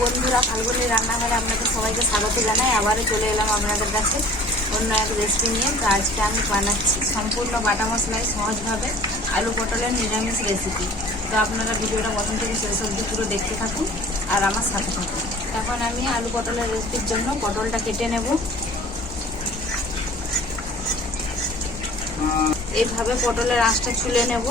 বন্ধুরা, ফাল্গুনি রান্নাঘরে আপনাদের সবাইকে স্বাগত জানাই। আবারও চলে এলাম আপনাদের কাছে অন্য এক রেসিপি নিয়ে। তো আজকে আমি বানাচ্ছি সম্পূর্ণ বাটা মশলায় সহজভাবে আলু পটলের নিরামিষ রেসিপি। তো আপনারা ভিডিওটা প্রথম থেকে শেষ অবধি পুরো দেখতে থাকুন আর আমার সাথে থাকুন। এখন আমি আলু পটলের রেসিপির জন্য পটলটা কেটে নেব। এইভাবে পটলের আঁশটা ছুলে নেব।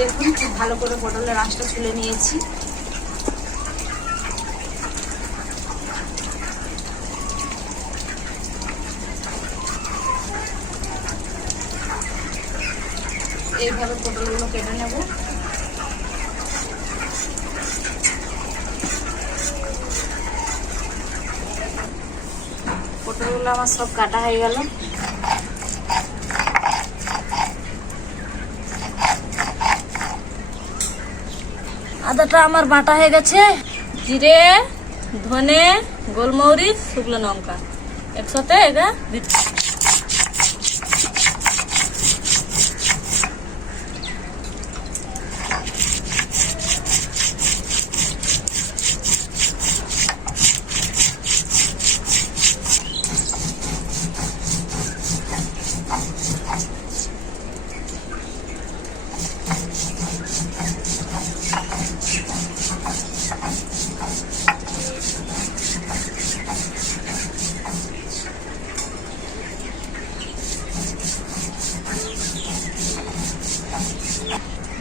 দেখুন, খুব ভালো করে পটলের আঁশটা ছুলে নিয়েছি। এইভাবে পটলগুলো কেটে নেব। পটলগুলো আমার সব কাটা হয়ে গেল। আদাটা আমার বাটা হয়ে গেছে। জিরে, ধনে, গোলমরিচ, শুকনো লঙ্কা একসাথে এটা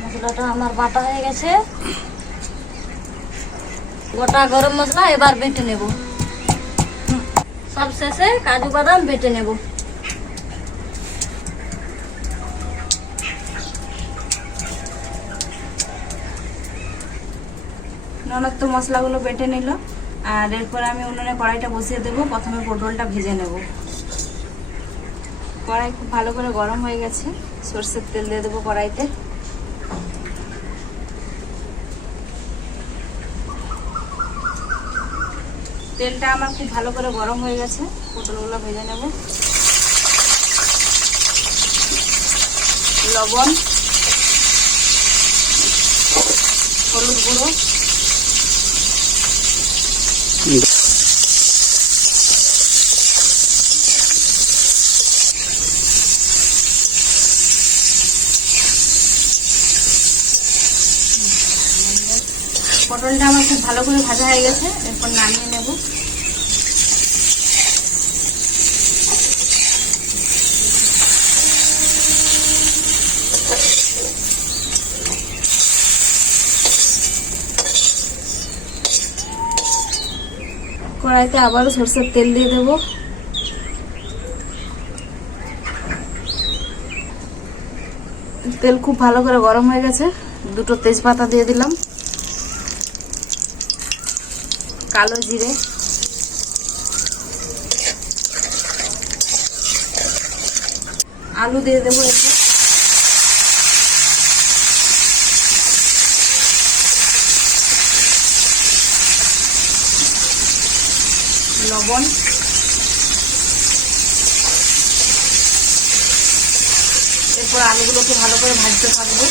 মশলাটা আমার বাটা হয়ে গেছে। গোটা গরম মশলা এবার বেটে নেব। সব শেষে কাজু বাদাম বেটে নেব। ননদ তো মশলাগুলো বেটে নিল। আর এরপর আমি উনুনে কড়াইটা বসিয়ে দেবো। প্রথমে পটলটা ভেজে নেব। কড়াই খুব ভালো করে গরম হয়ে গেছে। সরষের তেল দিয়ে দেবো কড়াইতে। তেলটা আমার খুব ভালো করে গরম হয়ে গেছে। পটলগুলো ভেজে নেব। লবণ, হলুদ গুঁড়ো, পটলটা আমার খুব ভালো করে ভাজা হয়ে গেছে। এরপর নামিয়ে নেব। কড়াইতে আবারও সরষের তেল দিয়ে দেব। তেল খুব ভালো করে গরম হয়ে গেছে। দুটো তেজপাতা দিয়ে দিলাম, কালো জিরে, আলু দিয়ে দেবো এতে, লবণ, এরপর আলুগুলোকে ভালো করে ভাজতে থাকবো।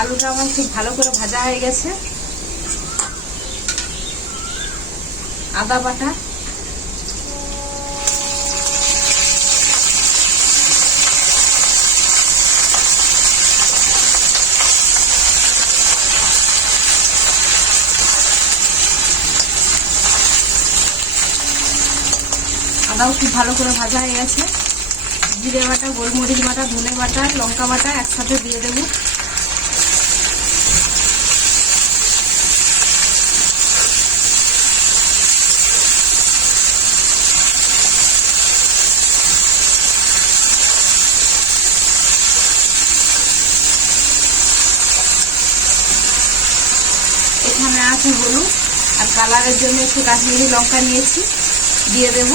আলুটা আমার খুব ভালো করে ভাজা হয়ে গেছে। আদা বাটা, আদাও খুব ভালো করে ভাজা হয়ে গেছে। জিরে বাটা, গোলমরিচ বাটা, ধনে বাটা, লঙ্কা বাটা একসাথে দিয়ে দেবো। এখানে আছে হলুদ আর কালারের জন্য একটু কাশ্মীরি লঙ্কা নিয়েছি। দিয়ে দেব।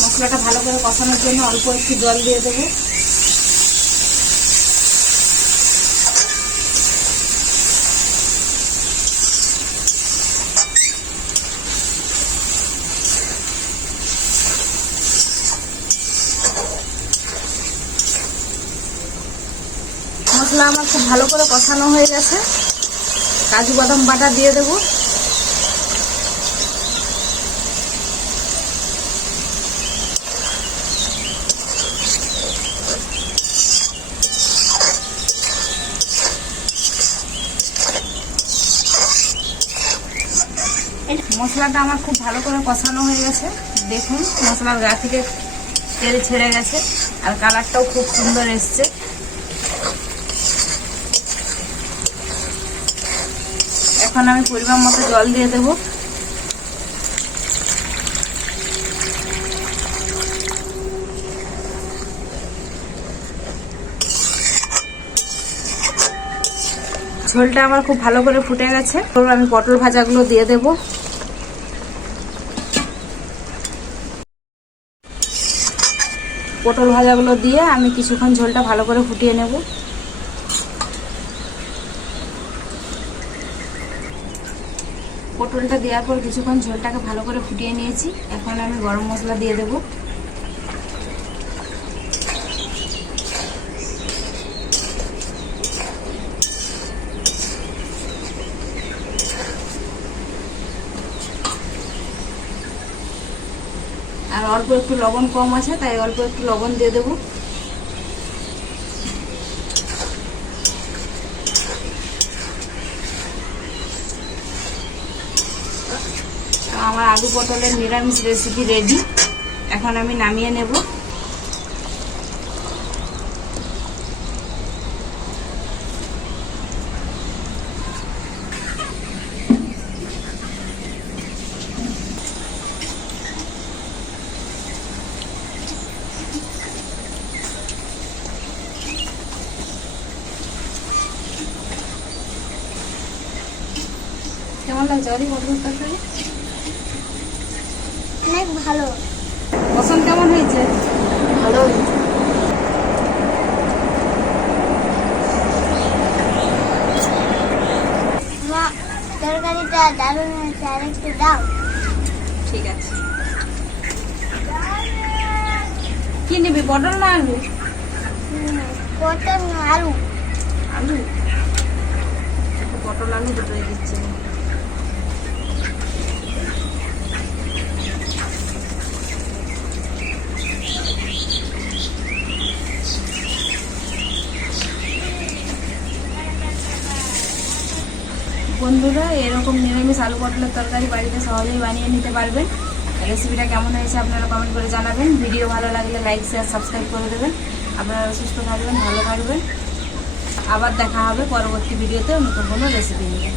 মশলাটা ভালো করে কষানোর জন্য অল্প একটু জল দিয়ে দেবো। মশলা আমার খুব ভালো করে কষানো হয়ে গেছে, কাজু বাদাম বাটা দিয়ে দেবো। মশলাটা আমার খুব ভালো করে কষানো হয়ে গেছে, দেখুন মশলার গা থেকে তেল ছেড়ে গেছে আর কালারটাও খুব সুন্দর এসছে। এখন আমি পরিমাণ মতো জল দিয়ে দেব। ঝোলটা আমার খুব ভালো করে ফুটে গেছে, আমি পটল ভাজাগুলো দিয়ে দেব। পটল ভাজাগুলো দিয়ে আমি কিছুক্ষণ ঝোলটা ভালো করে ফুটিয়ে নেব। পটলটা দেওয়ার পর কিছুক্ষণ ঝোলটাকে ভালো করে ফুটিয়ে নিয়েছি। এখন আমি গরম মশলা দিয়ে দেব। আর অল্প একটু লবণ কম আছে, তাই অল্প একটু লবণ দিয়ে দেব। আমার আলু পটলের নিরামিষ রেসিপি রেডি। এখন আমি নামিয়ে নেব। কেমন লাগছে আলু পটল তরকারি? অনেক ভালো। পছন্দ কেমন হয়েছে? ভালো হয়েছে। মা, তরকারিটা দারুণ হয়েছে, আর একটু দাও। ঠিক আছে। কি নিবি, পটল না আলু? পটল না আলু? আলু। পটল আলু দুটোই দিচ্ছে। বন্ধুরা, এরকম নিরামিষ আলু পটলের তরকারি বাড়িতে সহজেই বানিয়ে নিতে পারবেন। রেসিপিটা কেমন হয়েছে আপনারা কমেন্ট করে জানাবেন। ভিডিও ভালো লাগলে লাইক শেয়ার সাবস্ক্রাইব করে দেবেন। আপনারা সুস্থ থাকবেন, ভালো থাকবেন। আবার দেখা হবে পরবর্তী ভিডিওতে নতুন কোনো রেসিপি নিয়ে।